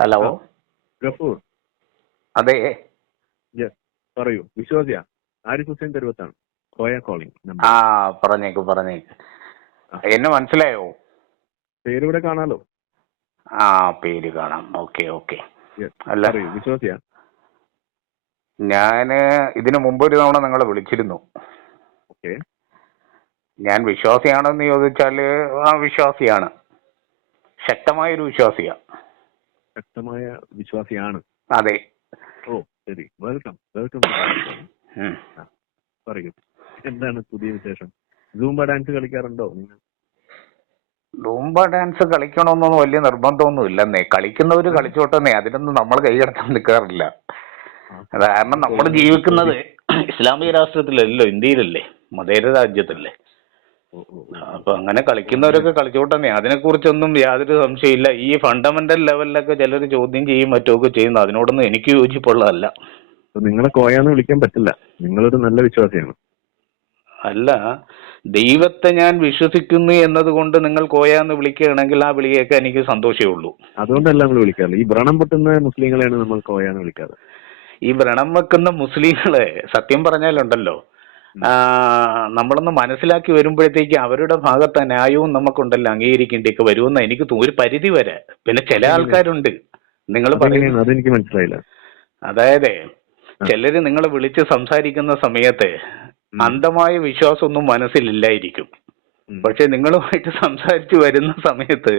Hello, ആ, ഗഫൂർ. അതെ. Yes, പറയൂ. വിശ്വാസിയാ? ആരിഫ് ഹുസൈൻ തരുവത്താണ്. കോയ കോളിംഗ് ആ, നമ്പർ. പറഞ്ഞേക്ക്. ആ, എന്നെ മനസ്സിലായോ? പേര് ഇവിടെ കാണാലോ. ആ, പേര് കാണാം. Okay okay. യെസ്, അല്ല, പറയൂ. വിശ്വാസിയാ? ഞാന് ഇതിനു മുമ്പ് ഒരു തവണ നിങ്ങളെ വിളിച്ചിരുന്നു. ഓക്കെ. ഞാൻ വിശ്വാസിയാണെന്ന് ചോദിച്ചാല് ആ, വിശ്വാസിയാണ്. ശക്തമായൊരു വിശ്വാസിയാ. ശക്തമായ വിശ്വാസിയാണ്. അതെ. ഓ, ശരി. Welcome welcome to Koya calling. ഉം. ആ, പറയൂ. എന്താണ് പുതിയ വിശേഷം? സൂംബ ഡാൻസ് കളിക്കാറുണ്ടോ നിങ്ങൾ? ലൂംബ ഡാൻസ് കളിക്കണമെന്നൊന്നും വലിയ നിർബന്ധമൊന്നും ഇല്ലെന്നേ. കളിക്കുന്നവര് ആ, കളിച്ചോട്ടെന്നേ. അതിനൊന്നും നമ്മൾ കൈകടത്താൻ നിൽക്കാറില്ല. ആ, കാരണം അത് നമ്മൾ കൊള്ളാം. ജീവിക്കുന്നത് ഇസ്ലാമിക രാഷ്ട്രത്തിലല്ലോ, ഇന്ത്യയിലല്ലേ, മതേതര ആ, രാജ്യത്തല്ലേ. ഓ ഓ ഓ ഓ. അപ്പൊ അങ്ങനെ ഓ, അങ്ങനെ. കളിക്കുന്നവരൊക്കെ കളിച്ചോട്ടെന്നേ. അതിനെക്കുറിച്ചൊന്നും യാതൊരു സംശയമില്ല. ഈ ഫണ്ടമെന്റൽ ലെവലിലൊക്കെ ചിലർ ചോദ്യം ചെയ്യും മറ്റുമൊക്കെ ചെയ്യുന്നു. അതിനോടൊന്നും എനിക്ക് യോജിപ്പുള്ളതല്ല. അപ്പൊ നിങ്ങളെ കോയാന്ന് വിളിക്കാൻ പറ്റില്ല. നിങ്ങളൊരു നല്ല വിശ്വാസിയാണ്. അല്ല, ദൈവത്തെ ഞാൻ വിശ്വസിക്കുന്നു എന്നതുകൊണ്ട് നിങ്ങൾ കോയാന്ന് വിളിക്കുകയാണെങ്കിൽ ആ വിളിയൊക്കെ എനിക്ക് സന്തോഷമേ ഉള്ളൂ. അതുകൊണ്ടല്ല നമ്മൾ വിളിക്കാറ്. ഈ വ്രണം പൊട്ടുന്ന മുസ്ലിങ്ങളെയാണ് നമ്മൾ കോയാന്ന് വിളിക്കാറ്. ഈ വ്രണം വെക്കുന്ന മുസ്ലിങ്ങളെ സത്യം പറഞ്ഞാലുണ്ടല്ലോ, ആ, നമ്മളൊന്ന് മനസ്സിലാക്കി വരുമ്പോഴത്തേക്ക് അവരുടെ ഭാഗത്തെ ന്യായവും നമുക്കുണ്ടല്ലോ അംഗീകരിക്കേണ്ടിയൊക്കെ വരുമെന്ന് എനിക്ക് ഒരു പരിധി വരെ. പിന്നെ ചില അതെങ്ങനെയാ ആൾക്കാരുണ്ട് നിങ്ങൾ പറയുന്ന, അതെങ്ങനെയാണ് അതെനിക്ക് മനസ്സിലായില്ല. അതായത് ആ, ചിലര് നിങ്ങളെ വിളിച്ച് സംസാരിക്കുന്ന സമയത്ത് ഉം, അന്ധമായ വിശ്വാസമൊന്നും മനസ്സിലില്ലായിരിക്കും. ഉം. പക്ഷെ നിങ്ങളുമായിട്ട് സംസാരിച്ചു വരുന്ന സമയത്ത്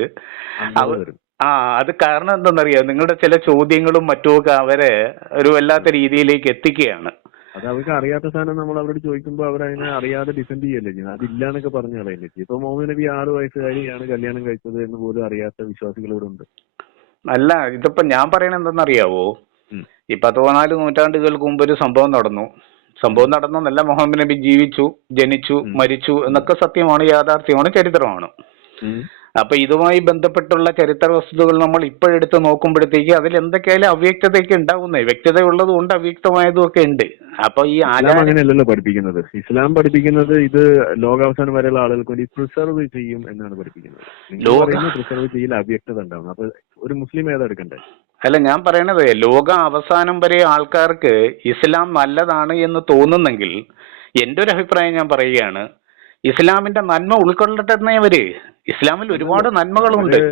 അന്ധത അവ വരും. ആ, അത് കാരണം എന്തെന്നറിയാം, നിങ്ങളുടെ ചില ചോദ്യങ്ങളും മറ്റുമൊക്കെ അവരെ ഒരു വല്ലാത്ത രീതിയിലേക്ക് എത്തിക്കുകയാണ്. അത് അവർക്ക് അറിയാത്ത സാധനം നമ്മൾ അവരോട് ചോദിക്കുമ്പോൾ അവരതിനെ അറിയാതെ ഡിഫെൻഡ് ചെയ്യല്ലേ ചെയ്യുന്നത്. അതില്ല എന്നൊക്കെ പറഞ്ഞു കളയല്ലേ ചെയ്യും. ഇപ്പൊ മുഹമ്മദ് നബി 6 വയസ്സുകാരിയാണ് കല്യാണം കഴിച്ചത് എന്ന് പോലും അറിയാത്ത വിശ്വാസികളോടുണ്ട്. അല്ല, ഇതിപ്പോ ഞാൻ പറയണത് എന്തെന്നറിയാവോ, ഉം, ഈ 14 നൂറ്റാണ്ടുകൾക്ക് മുമ്പ് ഒരു സംഭവം നടന്നു. ഉം, സംഭവം നടന്നെന്നല്ല, മുഹമ്മദ് നബി ജീവിച്ചു, ജനിച്ചു, ഉം, മരിച്ചു ഉം, എന്നൊക്കെ സത്യമാണ്, യാഥാർത്ഥ്യമാണ്, ചരിത്രമാണ്. ഉം. അപ്പൊ ഇതുമായി ബന്ധപ്പെട്ടുള്ള ചരിത്ര വസ്തുതകൾ നമ്മൾ ഇപ്പോഴെടുത്ത് നോക്കുമ്പോഴത്തേക്ക് അതിൽ എന്തൊക്കെയായാലും അവ്യക്തതയൊക്കെ ഉണ്ടാവുന്നേ. വ്യക്തതയുള്ളതും ഉണ്ട്, അവ്യക്തമായതും ഒക്കെ ഉണ്ട്. അപ്പൊ ഈ ഇസ്ലാം അങ്ങനെയല്ലല്ലോ പഠിപ്പിക്കുന്നത്. ഇസ്ലാം പഠിപ്പിക്കുന്നത് ഇത് ലോകാവസാനം വരെയുള്ള ആളുകൾക്ക് വേണ്ടി പ്രിസർവ് ചെയ്യും എന്നാണ് പഠിപ്പിക്കുന്നത്. നിങ്ങൾ ലോക പറയുന്നത് പ്രിസർവ് ചെയ്യൽ അവ്യക്തത ഉണ്ടാവും. അപ്പൊ ഒരു മുസ്ലിം ഏതാ എടുക്കണ്ടേ? അല്ല, ഞാൻ പറയണത് ലോക അവസാനം വരെ ആൾക്കാർക്ക് ഇസ്ലാം നല്ലതാണ് എന്ന് തോന്നുന്നെങ്കിൽ, എന്റെ ഒരു അഭിപ്രായം ഞാൻ പറയുകയാണ്, ഇസ്ലാമിന്റെ നന്മ ഉൾക്കൊള്ളട്ടെ എന്നേ അവര്. ഇസ്ലാമിൽ അല്ലല്ല, ഒരുപാട് നന്മകളുണ്ട്. അവര്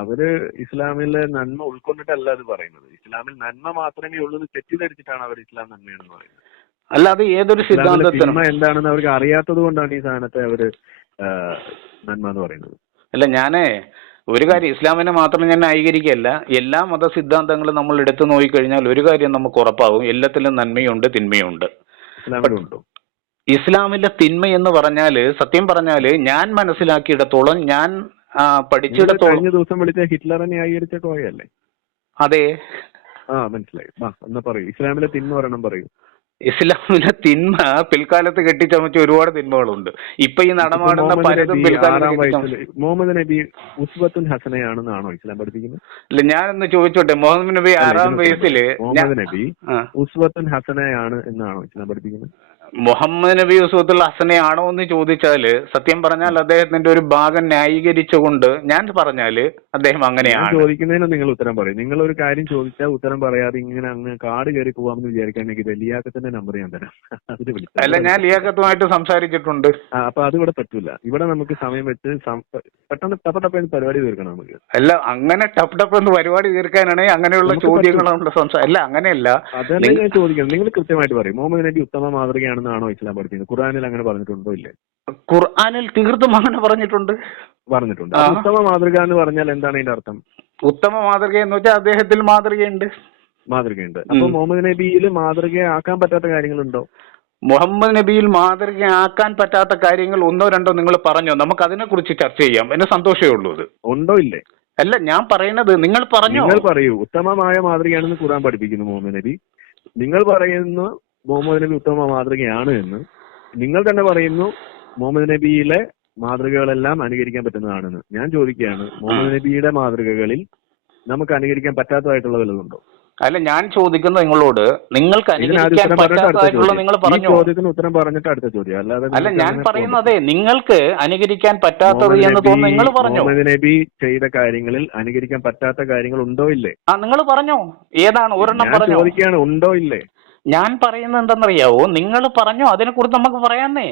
അവര് ഇസ്ലാമിലെ നന്മ ഉൾക്കൊണ്ടിട്ടല്ല അത് പറയുന്നത്. ഇസ്ലാമിൽ നന്മ മാത്രമേ ഉള്ളൂ എന്ന് തെറ്റിദ്ധരിച്ചിട്ടാണ് അവർ ഇസ്ലാം നന്മയാണെന്ന് പറയുന്നത്. അല്ല, അത് ഏതൊരു ഇസ്ലാമിലെ സിദ്ധാന്തത്തിനും. തിന്മ എന്താണെന്ന് അവർക്ക് അറിയാത്തത് കൊണ്ടാണ് ഈ സാധനത്തെ അവര് ആ, നന്മ എന്ന് പറയുന്നത്. അല്ല, ഞാനേ ഒരു കാര്യം, ഇസ്ലാമിനെ മാത്രം ഞാൻ ന്യായീകരിക്കുകയല്ല. എല്ലാ മതസിദ്ധാന്തങ്ങളും നമ്മൾ എടുത്തു നോക്കിക്കഴിഞ്ഞാൽ ഒരു കാര്യം നമുക്ക് ഉറപ്പാകും, എല്ലാത്തിലും നന്മയുണ്ട്, തിന്മയുണ്ട്. ഇസ്ലാമിലും ഉണ്ടോ? ഇസ്ലാമിലെ തിന്മ എന്ന് പറഞ്ഞാല്, സത്യം പറഞ്ഞാല്, ഞാൻ മനസ്സിലാക്കിയിടത്തോളം, ഞാൻ നിങ്ങൾ പഠിച്ചിടത്തോളം. കഴിഞ്ഞ ദിവസം വിളിച്ച ഹിറ്റ്ലറെ ന്യായീകരിച്ച കോയല്ലേ? അതെ. ആ, മനസ്സിലായി. എന്നാ പറയൂ. ഇസ്ലാമിലെ തിന്മ ഒരെണ്ണം പറയൂ. ഇസ്ലാമിലെ തിന്മ പിൽക്കാലത്ത് കെട്ടിച്ചമച്ച ഒരുപാട് തിന്മകളുണ്ട്. ഇപ്പൊ ഈ ഇപ്പൊ നടമാടുന്ന മുഹമ്മദ് പലതും നബി പിൽക്കാലത്ത് 6 കെട്ടിച്ചമച്ച. വയസ്സിൽ മുഹമ്മദ് നബി ഉസ്വത്തുൻ ഹസനയാണെന്നാണോ ഇസ്ലാം പഠിപ്പിക്കുന്നത്? ഇല്ല, ഞാനൊന്ന് ചോദിച്ചോട്ടെ, മുഹമ്മദ് നബി അല്ല, 6 ഇതിനുത്തരം പറയൂ. വയസ്സില് മുഹമ്മദ് നബി ആ, ഉസ്വത്തുൻ ഹസനയാണ് എന്നാണോ ഇസ്ലാം പഠിപ്പിക്കുന്നത്? മുഹമ്മദ് നബി യൂസുഫത്തുൽ ഹസനെയാണോ എന്ന് ചോദിച്ചാല്, സത്യം പറഞ്ഞാൽ അദ്ദേഹത്തിന്റെ ഒരു ഭാഗം ന്യായീകരിച്ചുകൊണ്ട് ഞാൻ പറഞ്ഞാല് അദ്ദേഹം ഞാൻ അങ്ങനെയാണ്. ചോദിക്കുന്നതിന് നിങ്ങൾ ഉത്തരം പറയും. നിങ്ങൾ ഒരു കാര്യം ചോദിച്ചാൽ ഉത്തരം പറയാതെ ഇങ്ങനെ അങ്ങ് കാട് കയറി പോവാമെന്ന് വിചാരിക്കാണെങ്കിൽ ലിയാഖത്തിന്റെ നമ്പർ ഞാൻ തരാം. അതിന് വിളിച്ചാൽ അല്ല, ഞാൻ ലിയാഖത്തുമായിട്ട് സംസാരിച്ചിട്ടുണ്ട്. അപ്പൊ അത് ഇവിടെ പറ്റൂല. ഇവിടെ നമുക്ക് സമയം വെച്ച് പെട്ടെന്ന് ടപ്പട്ടപ്പേന്ന് പരിപാടി തീർക്കണം നമുക്ക്. അല്ല, അങ്ങനെ ടപ്പ് ടപ്പ് എന്ന് പരിപാടി തീർക്കാനാണെങ്കിൽ അങ്ങനെയുള്ള നമുക്ക് ചോദ്യങ്ങളുള്ള സംസാരം. അല്ല, അങ്ങനെയല്ല. അതല്ലേ ഞാൻ ചോദിക്കണം. നിങ്ങൾ കൃത്യമായിട്ട് പറയും. മുഹമ്മദ് നബി ഉത്തമ മാതൃകയാണെന്നാണോ ഇസ്ലാം പഠിപ്പിക്കുന്നത്? ഖുർആനിൽ അങ്ങനെ പറഞ്ഞിട്ടുണ്ടോ? ഇല്ലേ? ഖുർആനിൽ തീർത്തും അങ്ങനെ പറഞ്ഞിട്ടുണ്ട്. പറഞ്ഞിട്ടുണ്ട്. അത് ഉത്തമ മാതൃക എന്ന് പറഞ്ഞാൽ എന്താണ് അതിന്റെ അർത്ഥം? ഉത്തമ മാതൃക എന്ന് വെച്ചാൽ അദ്ദേഹത്തിൽ മാതൃകയുണ്ട്. മാതൃകയുണ്ട്. അപ്പൊ മുഹമ്മദ് നബിയിൽ മാതൃകയാക്കാൻ പറ്റാത്ത കാര്യങ്ങളുണ്ടോ? മുഹമ്മദ് നബിയിൽ മാതൃകയാക്കാൻ പറ്റാത്ത കാര്യങ്ങൾ ഒന്നോ രണ്ടോ നിങ്ങൾ പറഞ്ഞോ, നമുക്ക് അതിനെ കുറിച്ച് ചർച്ച ചെയ്യാം. എന്നെ സന്തോഷമേ ഉള്ളൂ അത്. ഉണ്ടോ ഇല്ലേ? അല്ല, ഞാൻ പറയുന്നത് നിങ്ങൾ പറഞ്ഞോ. നിങ്ങൾ പറയൂ. ഉത്തമമായ മാതൃകയാണെന്ന് ഖുർആൻ പഠിപ്പിക്കുന്നു മുഹമ്മദ് നബി. നിങ്ങൾ പറയുന്നു മുഹമ്മദ് നബി ഉത്തമ മാതൃകയാണ് എന്ന്. നിങ്ങൾ തന്നെ പറയുന്നു മുഹമ്മദ് നബിയിലെ മാതൃകകളെല്ലാം അനുകരിക്കാൻ പറ്റുന്നതാണെന്ന്. ഞാൻ ചോദിക്കുകയാണ്, മുഹമ്മദ് നബിയുടെ മാതൃകകളിൽ നമുക്ക് അനുകരിക്കാൻ പറ്റാത്തതായിട്ടുള്ള വല്ലതുണ്ടോ? അല്ല, ഞാൻ ചോദിക്കുന്നത് നിങ്ങളോട്, നിങ്ങൾക്ക് അനുകരിക്കാൻ പറ്റാത്തതായിട്ടുള്ള നിങ്ങൾ പറഞ്ഞു. ചോദ്യത്തിന് ഉത്തരം പറഞ്ഞിട്ട് അടുത്ത ചോദ്യം. അല്ല, ഞാൻ പറയുന്നതേ നിങ്ങൾക്ക് അനുകരിക്കാൻ പറ്റാത്തത് എന്ന് തോന്നുന്നു നിങ്ങൾ പറഞ്ഞു. മുഹമ്മദ് നബി ചെയ്ത കാര്യങ്ങളിൽ അനുകരിക്കാൻ പറ്റാത്ത കാര്യങ്ങൾ ഉണ്ടോ ഇല്ലേ? നിങ്ങൾ പറഞ്ഞോ, ഏതാണ് ഒരെണ്ണം പറഞ്ഞു? ചോദിക്കുകയാണ്, ഉണ്ടോ ഇല്ലേ? ഞാൻ പറയുന്നത് എന്താണെന്നറിയാവോ, നിങ്ങൾ പറഞ്ഞോ, അതിനെക്കുറിച്ച് നമുക്ക് പറയാന്നേ.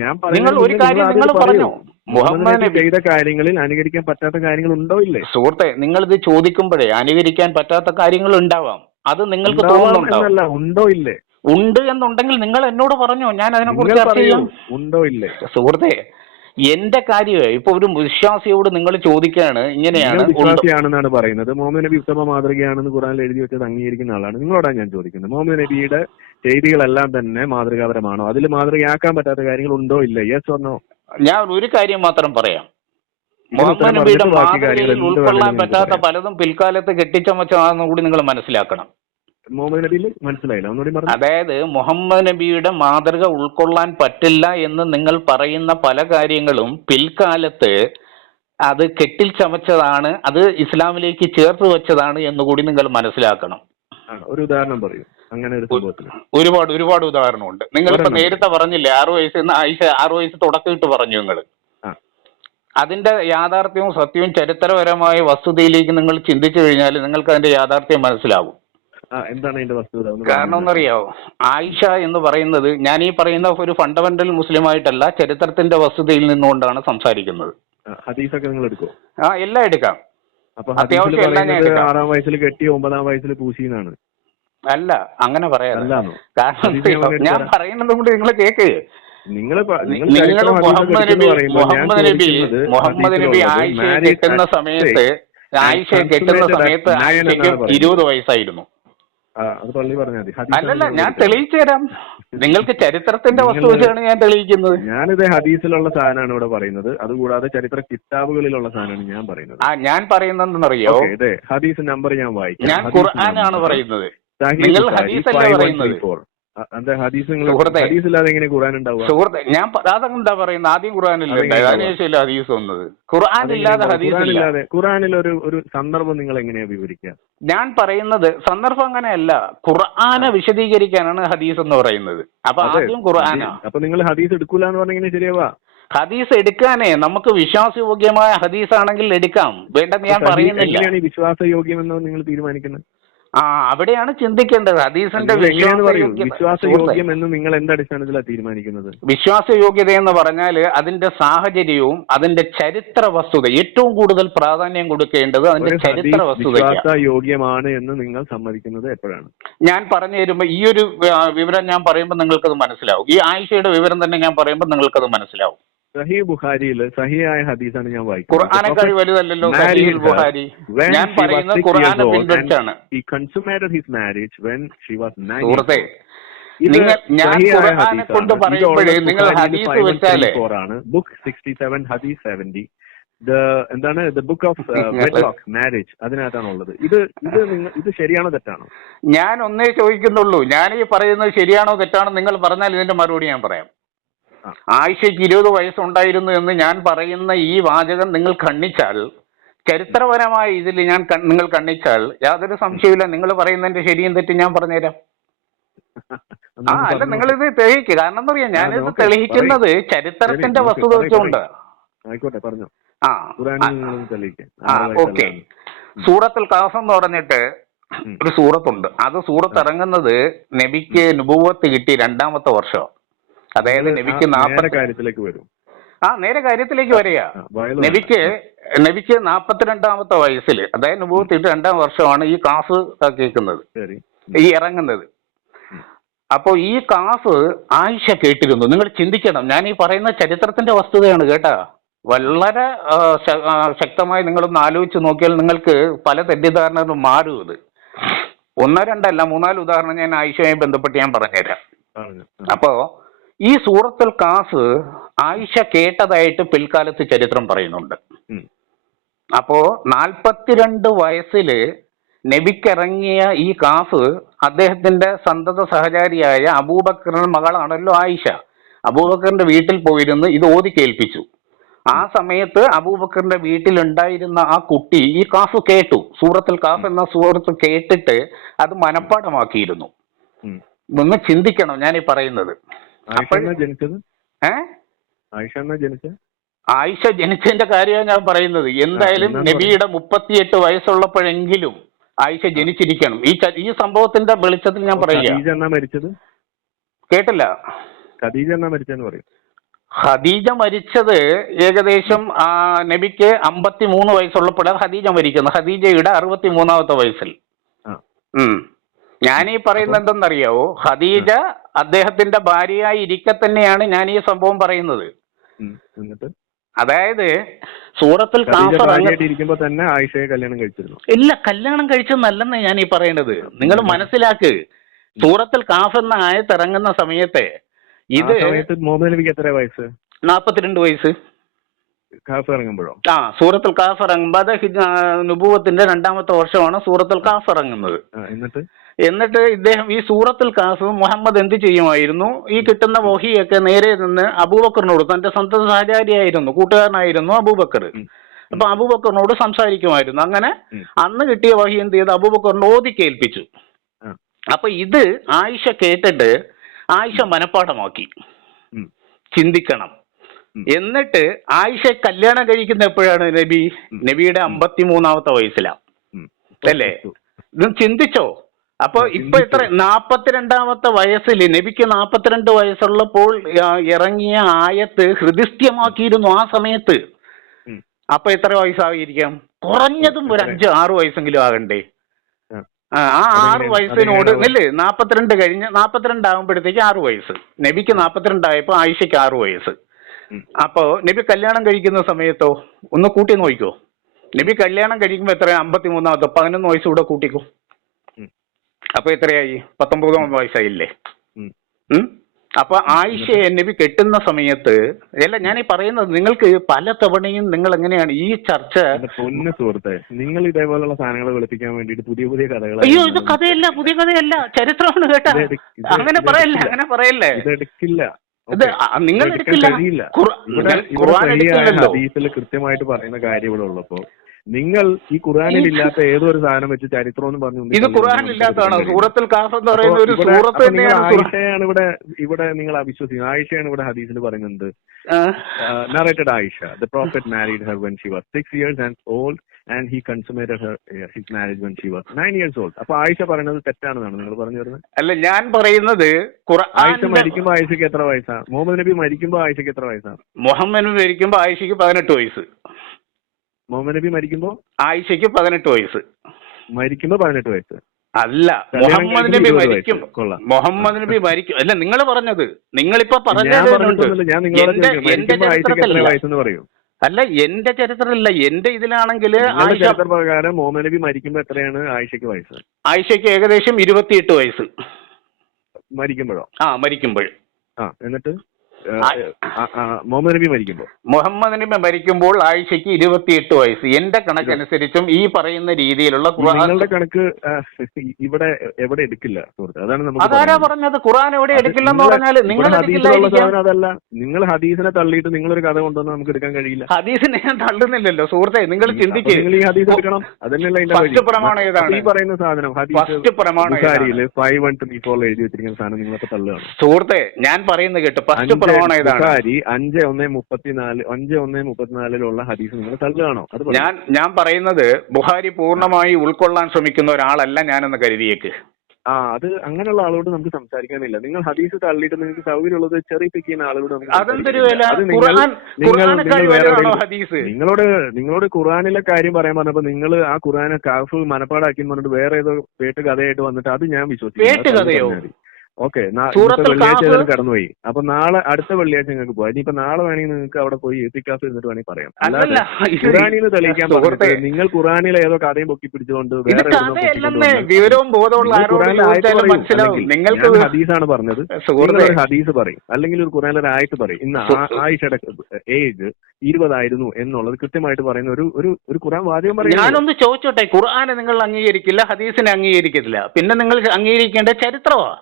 ഞാൻ നിങ്ങൾ ഒരു കാര്യം നിങ്ങൾ പറഞ്ഞു, മുഹമ്മദ് നബി ചെയ്ത കാര്യങ്ങളിൽ അനുകരിക്കാൻ പറ്റാത്ത കാര്യങ്ങൾ ഉണ്ടോ ഇല്ലേ? സുഹൃത്തെ, നിങ്ങൾ ഇത് ചോദിക്കുമ്പോഴേ അനുകരിക്കാൻ പറ്റാത്ത കാര്യങ്ങൾ ഉണ്ടാവാം, അത് നിങ്ങൾക്ക് തോന്നുന്നുണ്ടോ? ഉണ്ടോ ഇല്ലേ? ഉണ്ട് എന്നുണ്ടെങ്കിൽ നിങ്ങൾ എന്നോട് പറഞ്ഞോ, ഞാൻ അതിനെക്കുറിച്ച് ചർച്ച ചെയ്യാം. ഉണ്ടോ ഇല്ലേ? സുഹൃത്തെ, എന്റെ കാര്യമേ ഇപ്പൊ ഒരു വിശ്വാസിയോട് നിങ്ങൾ ചോദിക്കുകയാണ്, ഇങ്ങനെയാണ് വിശ്വാസിയാണെന്നാണ് പറയുന്നത്, മുഹമ്മദ് നബി ഉത്തമ മാതൃകയാണെന്ന് ഖുർആനിൽ എഴുതി വെച്ചത് അംഗീകരിക്കുന്ന ആളാണ്. നിങ്ങളോടാണ് ഞാൻ ചോദിക്കുന്നത്, മുഹമ്മദ് നബിയുടെ ചെയ്തികളെല്ലാം തന്നെ മാതൃകാപരമാണോ? അതിൽ മാതൃകയാക്കാൻ പറ്റാത്ത കാര്യങ്ങൾ ഉണ്ടോ ഇല്ല? Yes or no? ഞാൻ ഒരു കാര്യം മാത്രം പറയാം, മുഹമ്മദ് നബിയുടെ മാതൃകയിൽ ഉൾക്കൊള്ളാൻ പറ്റാത്ത പലതും പിൽക്കാലത്ത് കെട്ടിച്ചമച്ചതാണെന്ന് കൂടി നിങ്ങൾ മനസ്സിലാക്കണം. മുഹമ്മദ് നബിയിൽ മനസ്സിലായില്ല, ഒന്നുകൂടി പറഞ്ഞു. അതായത് മുഹമ്മദ് നബിയുടെ മാതൃക ഉൾക്കൊള്ളാൻ പറ്റില്ല എന്ന് നിങ്ങൾ പറയുന്ന പല കാര്യങ്ങളും പിൽക്കാലത്ത് അത് കെട്ടിൽ ചമച്ചതാണ്, അത് ഇസ്ലാമിലേക്ക് ചേർത്ത് വെച്ചതാണ് എന്നുകൂടി നിങ്ങൾ മനസ്സിലാക്കണം. ഒരു ഉദാഹരണം പറയൂ അങ്ങനെ ഒരു സംഭവത്തിൽ. ഒരുപാട് ഉദാഹരണമുണ്ട്. നിങ്ങളിപ്പോ നേരത്തെ പറഞ്ഞില്ലേ 6 വയസ്സ് ആയിഷ 6 വയസ്സ് തുടക്കമിട്ട് പറഞ്ഞു. നിങ്ങൾ അതിന്റെ യാഥാർത്ഥ്യവും സത്യവും ചരിത്രപരമായ വസ്തുതയിലേക്ക് നിങ്ങൾ ചിന്തിച്ചു കഴിഞ്ഞാൽ നിങ്ങൾക്ക് അതിന്റെ യാഥാർത്ഥ്യം മനസ്സിലാവും. എന്താണ് അതിന്റെ വസ്തുത? കാരണം എന്നറിയാവോ, ആയിഷ എന്ന് പറയുന്നത്, ഞാൻ ഈ പറയുന്ന ഒരു ഫണ്ടമെന്റൽ മുസ്ലിം ആയിട്ടല്ല, ചരിത്രത്തിന്റെ വസ്തുതയിൽ നിന്നുകൊണ്ടാണ് സംസാരിക്കുന്നത്. ഹദീസൊക്കെ നിങ്ങൾ എടുക്കോ? എല്ലാം എടുക്കാം, അത്യാവശ്യം എല്ലാം ഞാൻ എടുക്കാം. 6 വയസ്സിൽ കെട്ടി 9 വയസ്സിൽ പൂശിന്നാണ്. അല്ല, അങ്ങനെ പറയാം. കാരണം ഞാൻ പറയുന്നത് കൊണ്ട് നിങ്ങൾ കേക്ക്. നിങ്ങൾ മുഹമ്മദ് നബി ആയിഷയെ കെട്ടുന്ന സമയത്ത് ആയിഷയ്ക്ക് 20 വയസ്സായിരുന്നു. അല്ലല്ല, ഞാൻ തെളിയിച്ചു തരാം. നിങ്ങൾക്ക് ചരിത്രത്തിന്റെ വസ്തു വെച്ചാണ് ഞാൻ തെളിയിക്കുന്നത്. ഞാനിത് ഹദീസിലുള്ള സാധനമാണ് ഇവിടെ പറയുന്നത്, അതുകൂടാതെ ചരിത്ര കിതാബുകളിലുള്ള സാധനമാണ് ഞാൻ പറയുന്നത്. ഞാൻ പറയുന്നത് എന്തെന്നറിയോ, ഹദീസ് നമ്പർ ഞാൻ വായിക്കാം. ഞാൻ ഖുർആനാണ് പറയുന്നത്, നിങ്ങൾ ഹദീസല്ല പറയുന്നത്. ഹദീസില്ലാതെ എങ്ങനെ ഖുർആൻ ഉണ്ടാവുക? സുഹൃത്തെ, ഞാൻ അതെന്താ പറയുന്നത്, ആദ്യം ഖുർആനില്ല, അതിനുശേഷമല്ല ഹദീസ് വന്നത്. ഖുർആനില്ലാതെ ഹദീസില്ലാതെ. ഖുർആനിൽ ഒരു സന്ദർഭം നിങ്ങൾ എങ്ങനെയാ വിവരിക്കുക? ഞാൻ പറയുന്നത് സന്ദർഭം അങ്ങനെയല്ല, ഖുർആനെ വിശദീകരിക്കാനാണ് ഹദീസ് എന്ന് പറയുന്നത്. അപ്പൊ ആദ്യം ഖുർആനാ. അപ്പൊ നിങ്ങൾ ഹദീസ് എടുക്കൂല എന്ന് പറഞ്ഞെങ്ങനെ ശരിയാവാ? ഹദീസ് എടുക്കാനേ, നമുക്ക് വിശ്വാസയോഗ്യമായ ഹദീസ് ആണെങ്കിൽ എടുക്കാം, വേണ്ടെന്ന് ഞാൻ പറയുന്നില്ല. എങ്ങനെയാണ് ഈ വിശ്വാസയോഗ്യമെന്ന് നിങ്ങൾ തീരുമാനിക്കുന്നത്? അവിടെയാണ് ചിന്തിക്കേണ്ടത്. ഹദീസിന്റെ വിശ്വാസയോഗ്യം എന്ന് നിങ്ങൾ എന്ത് അടിസ്ഥാനത്തിലാണ് തീരുമാനിക്കുന്നത്? വിശ്വാസയോഗ്യത എന്ന് പറഞ്ഞാൽ അതിന്റെ സാഹചര്യവും അതിന്റെ ചരിത്ര വസ്തുത, ഏറ്റവും കൂടുതൽ പ്രാധാന്യം കൊടുക്കേണ്ടത് അതിന്റെ ചരിത്ര വസ്തുത. വിശ്വാസയോഗ്യമാണ് എന്ന് നിങ്ങൾ സമ്മതിക്കുന്നത് എപ്പോഴാണ്? ഞാൻ പറഞ്ഞു തരുമ്പോൾ ഈ ഒരു വിവരം ഞാൻ പറയുമ്പോൾ നിങ്ങൾക്കത് മനസ്സിലാവും. ഈ ആയിഷയുടെ വിവരം തന്നെ ഞാൻ പറയുമ്പോൾ നിങ്ങൾക്കത് മനസ്സിലാവും. സഹീഹ് ബുഖാരിയിൽ സഹിയായ ഹദീസാണ് ഞാൻ വായിക്കുന്നത്. ഖുർആനേക്കാൾ വലുതല്ലല്ലോ സഹീഹുൽ ബുഖാരി. ഞാൻ പറയുന്നത് ഖുർആനെ പിൻവലിച്ചാണ്. He consummated his marriage when she was 9. സുഹൃത്തേ, ഞാൻ ഖുർആനെ കൊണ്ട് പറയുമ്പോഴേ നിങ്ങൾ ഹദീസ് വെച്ചാലേ ബുക്ക് 67 ഹദീസ് 70 എന്താണ് ദ ബുക്ക് ഓഫ് വെഡ്ലോക്ക് മാരേജ്, അതിനകത്താണുള്ളത്. ഇത് ശരിയാണോ തെറ്റാണോ? ഞാൻ ഒന്നേ ചോദിക്കുന്നുള്ളൂ, ഞാൻ ഈ പറയുന്നത് ശരിയാണോ തെറ്റാണോ നിങ്ങൾ പറഞ്ഞാൽ ഇതിന്റെ മറുപടി ഞാൻ പറയാം. ആയിഷയ്ക്ക് 20 വയസ്സുണ്ടായിരുന്നു എന്ന് ഞാൻ പറയുന്ന ഈ വാചകം നിങ്ങൾ ഖണ്ഡിച്ചാൽ, ചരിത്രപരമായ ഇതിൽ നിങ്ങൾ ഖണ്ഡിച്ചാൽ യാതൊരു സംശയമില്ല, നിങ്ങൾ പറയുന്നതിന്റെ ശരിയും തെറ്റും ഞാൻ പറഞ്ഞുതരാം. അല്ല, നിങ്ങളിത് തെളിയിക്കുക. കാരണം എന്താ പറയാ, ഞാനിത് തെളിയിക്കുന്നത് ചരിത്രത്തിന്റെ വസ്തുത വെച്ചുകൊണ്ട്. ആയിക്കോട്ടെ, പറഞ്ഞു. ഓക്കെ. സൂറത്തുൽ ഖാഫ് എന്ന് പറഞ്ഞിട്ട് ഒരു സൂറത്തുണ്ട്. അത് സൂറത്ത് ഇറങ്ങുന്നത് നബിക്ക് നുബുവത്ത് കിട്ടി 2ാമത്തെ വർഷം. അതായത് നബിക്ക് 40 കാര്യത്തിലേക്ക് വരും. നേരെ കാര്യത്തിലേക്ക് വരിക. നബിക്ക് 42ാമത്തെ വയസ്സിൽ, അതായത് നുബുവത്ത് കിട്ടി 2ാം വർഷമാണ് ഈ കാഫ് കേൾക്കുന്നത്, ഈ ഇറങ്ങുന്നത്. അപ്പോ ഈ കാഫ് ആയിഷ കേട്ടിരുന്നു. നിങ്ങൾ ചിന്തിക്കണം, ഞാൻ ഈ പറയുന്ന ചരിത്രത്തിന്റെ വസ്തുതയാണ് കേട്ടാ. വളരെ ശക്തമായി നിങ്ങളൊന്ന് ആലോചിച്ച് നോക്കിയാൽ നിങ്ങൾക്ക് പല തെറ്റിദ്ധാരണകളും മാറും. ഇത് 1, 2 അല്ല, 3-4 ഉദാഹരണം ഞാൻ ആയിഷയുമായി ബന്ധപ്പെട്ട് ഞാൻ പറഞ്ഞുതരാം. അപ്പോ ഈ സൂറത്തുൽ കാഫ് ആയിഷ കേട്ടതായിട്ട് പിൽക്കാലത്ത് ചരിത്രം പറയുന്നുണ്ട്. അപ്പോ 42 വയസ്സില് നബിക്കിറങ്ങിയ ഈ കാഫ് അദ്ദേഹത്തിന്റെ സന്തത സഹചാരിയായ അബൂബക്കറിന്റെ മകളാണല്ലോ ആയിഷ. അബൂബക്കറിന്റെ വീട്ടിൽ പോയിരുന്ന് ഇത് ഓതി കേൾപ്പിച്ചു. ആ സമയത്ത് അബൂബക്കറിന്റെ വീട്ടിലുണ്ടായിരുന്ന ആ കുട്ടി ഈ കാഫ് കേട്ടു, സൂറത്തുൽ കാഫ് എന്ന സൂറത്ത് കേട്ടിട്ട് അത് മനഃപ്പാഠമാക്കിയിരുന്നു. ഒന്ന് ചിന്തിക്കണം ഞാൻ ഈ പറയുന്നത്. ജനിച്ചത് ആയിഷ ജനിച്ചതിന്റെ കാര്യമാണ് ഞാൻ പറയുന്നത്. എന്തായാലും നബിയുടെ 38 വയസ്സുള്ളപ്പോഴെങ്കിലും ആയിഷ ജനിച്ചിരിക്കണം. ഈ സംഭവത്തിന്റെ വെളിച്ചത്തിൽ ഞാൻ പറയുക. മരിച്ചത് കേട്ടില്ല. ഖദീജ മരിച്ചത് ഏകദേശം നബിക്ക് 53 വയസ്സുള്ളപ്പോഴാണ് ഖദീജ മരിക്കുന്നത്. ഖദീജയുടെ 63ാമത്തെ വയസ്സിൽ. ഞാനീ പറയുന്നത് എന്തെന്നറിയാവോ, ഖദീജ അദ്ദേഹത്തിന്റെ ഭാര്യയായി ഇരിക്കെ തന്നെയാണ് ഞാൻ ഈ സംഭവം പറയുന്നത്. അതായത് സൂറത്തുൽ കാഫ് തന്നെ ആയിഷയെ കല്യാണം കഴിച്ചിരുന്നു. ഇല്ല, കല്യാണം കഴിച്ചെന്നല്ലെന്ന് ഞാൻ ഈ പറയുന്നത്. നിങ്ങൾ മനസ്സിലാക്ക്, സൂറത്തുൽ കാഫ് എന്ന ആയത്ത് ഇറങ്ങുന്ന സമയത്തെ ഇത് മുഹമ്മദ് നബിക്ക് എത്ര വയസ്സ്? 42 വയസ്സ്. കാഫ് ഇറങ്ങുമ്പോഴോ? സൂറത്തുൽ കാഫ് ഇറങ്ങുമ്പോ അത് നുബുവത്തിന്റെ 2ാമത്തെ വർഷമാണ് സൂറത്തുൽ കാഫ് ഇറങ്ങുന്നത്. എന്നിട്ട് ഇദ്ദേഹം ഈ സൂറത്തുൽ കാഫ് മുഹമ്മദ് എന്ത് ചെയ്യുമായിരുന്നു, ഈ കിട്ടുന്ന വഹിയൊക്കെ നേരെ നിന്ന് അബൂബക്കറിനോട്, തന്റെ സ്വന്തം സഹചാരിയായിരുന്നു, കൂട്ടുകാരനായിരുന്നു അബൂബക്കർ. അപ്പൊ അബൂബക്കറിനോട് സംസാരിക്കുമായിരുന്നു. അങ്ങനെ അന്ന് കിട്ടിയ വഹി എന്ത് ചെയ്ത് അബൂബക്കറിനെ ഓതി കേൾപ്പിച്ചു. അപ്പൊ ഇത് ആയിഷ കേട്ടിട്ട് ആയിഷ മനഃപ്പാഠമാക്കി. ചിന്തിക്കണം. എന്നിട്ട് ആയിഷ കല്യാണം കഴിക്കുന്ന എപ്പോഴാണ്? നബിയുടെ 53ാമത്തെ വയസ്സിലാണ് അല്ലേ? ഇത് ചിന്തിച്ചോ? അപ്പൊ ഇപ്പൊ എത്ര? 42ാമത്തെ വയസ്സിൽ, നബിക്ക് 42 വയസ്സുള്ളപ്പോൾ ഇറങ്ങിയ ആയത്ത് ഹൃദിസ്ഥ്യമാക്കിയിരുന്നു ആ സമയത്ത്. അപ്പൊ എത്ര വയസ്സായിരിക്കാം? കുറഞ്ഞതും ഒരു 5-6 വയസ്സെങ്കിലും ആകണ്ടേ? ആ 6 വയസ്സിനോട് ഇല്ലേ, 42 കഴിഞ്ഞ് 42 ആകുമ്പോഴത്തേക്ക് 6 വയസ്സ്. നബിക്ക് 42 ആയപ്പോ ആയിഷയ്ക്ക് 6 വയസ്സ്. അപ്പോ നബി കല്യാണം കഴിക്കുന്ന സമയത്തോ ഒന്ന് കൂട്ടി നോക്കിക്കോ. നബി കല്യാണം കഴിക്കുമ്പോ എത്ര? 53ാമത്തെ 11 വയസ്സ് കൂടെ കൂട്ടിക്കോ. അപ്പൊ എത്രയായി? 19 വയസ്സായില്ലേ? അപ്പൊ ആയിഷയെ നബി കെട്ടുന്ന സമയത്ത് അല്ല ഞാൻ ഈ പറയുന്നത്, നിങ്ങൾക്ക് പല തവണയും നിങ്ങൾ എങ്ങനെയാണ് ഈ ചർച്ച? സുഹൃത്തെ, നിങ്ങൾ ഇതേപോലുള്ള സാധനങ്ങൾ വെളുപ്പിക്കാൻ വേണ്ടിട്ട് പുതിയ പുതിയ കഥകൾ. അയ്യോ, ഇത് കഥയല്ല, പുതിയ കഥയല്ല, ചരിത്രമാണ് കേട്ടാ. അങ്ങനെ പറയല്ലേ. ഇതെടുക്കില്ല. ഇത് നിങ്ങൾ എടുക്കില്ല. ഖുർആൻ എടുക്കില്ലല്ലോ. ഹദീസിൽ കൃത്യമായിട്ട് പറയുന്ന കാര്യം ഇവിടെ ഉള്ളപ്പോ നിങ്ങൾ ഈ ഖുർആനിൽ ഇല്ലാത്ത ഏതോ ഒരു സാധനം വെച്ച് ചരിത്രം എന്ന് പറഞ്ഞു. ഇത് ഖുർആനിൽ ഇല്ലാത്തതാണോ? സൂറത്തുൽ കാഫ് എന്ന് പറയുന്ന ഒരു സൂറത്ത് തന്നെയാണ്. ആയിഷയാണ് ഇവിടെ നിങ്ങൾ അവിശ്വസിക്കുന്നത്. ആയിഷയാണ് ഇവിടെ ഹദീസിൽ പറയുന്നത്. narrated Aisha, the prophet married her when she was 6 years and old and he consummated his marriage when she was 9 years old. അപ്പൊ ആയിഷ പറയുന്നത് തെറ്റാണെന്നാണ് നിങ്ങൾ പറഞ്ഞു വരുന്നത്? അല്ല, ഞാൻ പറയുന്നത് ആയിഷ മരിക്കുമ്പോ ആയിഷയ്ക്ക് എത്ര വയസ്സാ? മുഹമ്മദ് നബി മരിക്കുമ്പോ ആയിഷയ്ക്ക് എത്ര വയസ്സാ? മുഹമ്മദ് നബി മരിക്കുമ്പോ ആയിഷയ്ക്ക് 18 വയസ്സ്. മുഹമ്മദ് നബി മരിക്കുമ്പോ ആയിഷയ്ക്ക് 18 വയസ്സ്. മരിക്കുമ്പോ 18 വയസ്സ് അല്ല, മുഹമ്മദ് നബി മരിക്കും. മുഹമ്മദ് നബി മരിക്കും അല്ല, നിങ്ങൾ പറഞ്ഞത്. നിങ്ങളിപ്പോ പറഞ്ഞത് അല്ല, എന്റെ ചരിത്രമല്ല, എന്റെ ഇതിലാണെങ്കിൽ ചരിത്ര പ്രകാരം മുഹമ്മദ് നബി മരിക്കുമ്പോ എത്രയാണ് ആയിഷയ്ക്ക് വയസ്സ്? ആയിഷയ്ക്ക് ഏകദേശം 28 വയസ്സ് മരിക്കുമ്പോഴോ? മരിക്കുമ്പോൾ. എന്നിട്ട് മുഹമ്മദ് നബി മരിക്കുമ്പോൾ ആയിഷയ്ക്ക് 28 വയസ്സ്. എന്റെ കണക്കനുസരിച്ചും ഈ പറയുന്ന രീതിയിലുള്ള നിങ്ങളുടെ കണക്ക് ഇവിടെ എവിടെ എടുക്കില്ല സുഹൃത്ത്. അതാണ് അതാരാ പറഞ്ഞത്? ഖുർആൻ എവിടെ എടുക്കില്ലെന്ന് പറഞ്ഞാൽ അതല്ല, നിങ്ങൾ ഹദീസിനെ തള്ളിയിട്ട് നിങ്ങളൊരു കഥ കൊണ്ടുവന്ന് നമുക്ക് എടുക്കാൻ കഴിയില്ല. ഹദീസിനെ ഞാൻ തള്ളുന്നില്ലല്ലോ സുഹൃത്തെ, നിങ്ങൾ ചിന്തിക്കുക. നിങ്ങൾ ഈ ഹദീസ് എടുക്കണം. അതന്നെയല്ല പ്രമാണം ഏതാണ്? ഈ പറയുന്ന സാധനം ഫസ്റ്റ് പ്രമാണം 5:1-3-4 എഴുതി വെച്ചിരിക്കുന്ന സാധനം നിങ്ങളൊക്കെ തള്ളുകയാണ് സുഹൃത്തെ. ഞാൻ പറയുന്നത് കേട്ടോ, ഫസ്റ്റ് പ്രമാണം ബുഖാരി 5:1-34 ഹദീസ് നിങ്ങൾ തള്ളുകയാണോ? ഞാൻ പറയുന്നത് ബുഖാരി പൂർണ്ണമായി ഉൾക്കൊള്ളാൻ ശ്രമിക്കുന്ന ഒരാളല്ല ഞാനെന്ന് കരുതിയേക്ക്. അത് അങ്ങനെയുള്ള ആളോട് നമുക്ക് സംസാരിക്കാനില്ല. നിങ്ങൾ ഹദീസ് തള്ളിയിട്ട് നിങ്ങൾക്ക് സൗകര്യമുള്ളത് ചെറിയ പിക്കുന്ന ആളോട് നിങ്ങളോട് ഖുർആനിലെ കാര്യം പറയാൻ പറഞ്ഞപ്പോ നിങ്ങൾ ആ ഖുർആനെ കാഫ് മനപ്പാടാക്കി പറഞ്ഞിട്ട് വേറെ ഏതോ പേട്ട് കഥയായിട്ട് വന്നിട്ട് അത് ഞാൻ വിശ്വസിക്കുന്നു. ഓക്കെ, വെള്ളിയാഴ്ച കടന്നുപോയി. അപ്പൊ നാളെ അടുത്ത വെള്ളിയാഴ്ച നിങ്ങൾക്ക് പോവാം. ഇനിയിപ്പോ നാളെ വേണമെങ്കിൽ നിങ്ങൾക്ക് അവിടെ പോയി എത്തിക്കാഫ് ഇരുന്നിട്ട് വേണമെങ്കിൽ പറയാം. അല്ലാതെ ഖുറാനിന്ന് തെളിയിക്കാൻ പറഞ്ഞിട്ട് നിങ്ങൾ ഖുറാനിലെ ഏതോ കഥയും പൊക്കി പിടിച്ചുകൊണ്ട് ഹദീസാണ് പറഞ്ഞത്. ഹദീസ് പറയും, അല്ലെങ്കിൽ ഒരു ഖുറാനിലെ ഒരു ആയത്ത് പറയും. ഇന്ന് ആയിഷയുടെ ഏജ് 20 ആയിരുന്നു എന്നുള്ളത് കൃത്യമായിട്ട് പറയുന്ന ഒരു ഖുറാൻ വാചകം പറയും. ഞാനൊന്ന് ചോദിച്ചോട്ടെ, ഖുർആനെ നിങ്ങൾ അംഗീകരിക്കില്ല, ഹദീസിനെ അംഗീകരിക്കത്തില്ല, പിന്നെ നിങ്ങൾ അംഗീകരിക്കേണ്ട ചരിത്രമാ.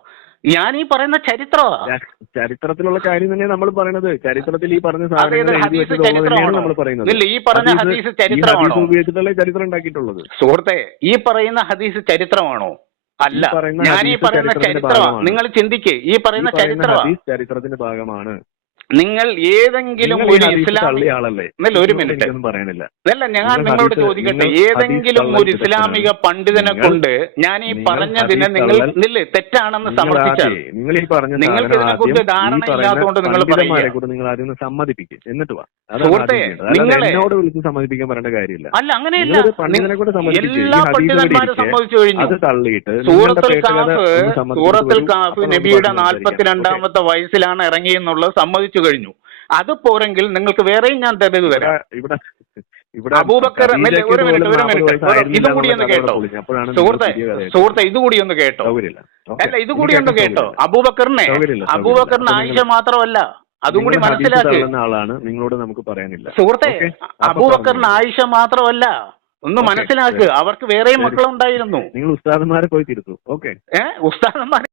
ഞാൻ ഈ പറയുന്ന ചരിത്രമാ. ചരിത്രത്തിലുള്ള കാര്യം തന്നെ നമ്മൾ പറയുന്നത്. ചരിത്രത്തിൽ ഈ പറഞ്ഞ അതേത് ഹദീസ് ചരിത്രമാണോ? നമ്മൾ പറയുന്നത്. ഇല്ല, ഈ പറഞ്ഞ ഹദീസ് ചരിത്രമാണോ? ഉപയോഗിച്ചിട്ടല്ലേ ചരിത്രം ഉണ്ടാക്കിയിട്ടുള്ളത്. സുഹൃത്തെ, ഈ പറയുന്ന ഹദീസ് ചരിത്രമാണോ? അല്ല, ഞാൻ ഈ പറയുന്ന ചരിത്രമാണ്. നിങ്ങൾ ചിന്തിക്ക്, ഈ പറയുന്ന ചരിത്രത്തിന്റെ ഭാഗമാണ്. നിങ്ങൾ ഏതെങ്കിലും ഒരു ഇസ്ലാമിക ആളല്ലേ? ഒരു മിനിറ്റ് പറയാനില്ല. അല്ല, ഞാൻ നിങ്ങളോട് ചോദിക്കട്ടെ, ഏതെങ്കിലും ഒരു ഇസ്ലാമിക പണ്ഡിതനെ കൊണ്ട് ഞാൻ ഈ പറഞ്ഞതിനെ നിങ്ങൾ തെറ്റാണെന്ന് സമർത്ഥിച്ചാൽ, നിങ്ങൾ ഈ പറഞ്ഞ നിങ്ങൾക്ക് ഇതിനെ കുറിച്ച് ധാരണ ഇല്ലാത്തതുകൊണ്ട് നിങ്ങൾ പറയുക. നിങ്ങൾ ആദ്യം സമ്മതിപ്പിക്കും, എന്നിട്ട് വാ. സുഹൃത്തെ, നിങ്ങളെ എന്നോട് വിളിച്ച് സമ്മതിപ്പിക്കാൻ പറയേണ്ട കാര്യമില്ല. അല്ല, അങ്ങനെയല്ല. എല്ലാ പണ്ഡിതന്മാരും സമ്മതിച്ചു കഴിഞ്ഞു. അത് തള്ളിയിട്ട് സൂറത്തുൽ കാഫ് നബിയുടെ 42-ാമത്തെ വയസ്സിലാണ് ഇറങ്ങിയെന്നുള്ളത് സമ്മതിച്ചു കഴിഞ്ഞു. അത് പോരെങ്കിൽ നിങ്ങൾക്ക് വേറെയും ഞാൻ തെളിവ് തരാം. അബൂബക്കർ, ഒരു മിനിറ്റ്, ഇതുകൂടി ഒന്ന് കേട്ടോ സുഹൃത്തെ, ഇതുകൂടി ഒന്ന് കേട്ടോ. അല്ല, ഇതുകൂടി ഒന്ന് കേട്ടോ. അബൂബക്കറിനെ ആയിഷ മാത്രമല്ല, അതും കൂടി മനസ്സിലാക്കി. ആളാണ് നിങ്ങളോട് നമുക്ക് പറയാനില്ല. സുഹൃത്തെ, അബൂബക്കറിന് ആയിഷ മാത്രമല്ല, ഒന്ന് മനസ്സിലാക്കുക, അവർക്ക് വേറെയും മക്കളുണ്ടായിരുന്നു. നിങ്ങൾ ഉസ്താദന്മാരെ പോയി തിരുത്തു. ഓക്കെ, ഉസ്താദന്മാരെ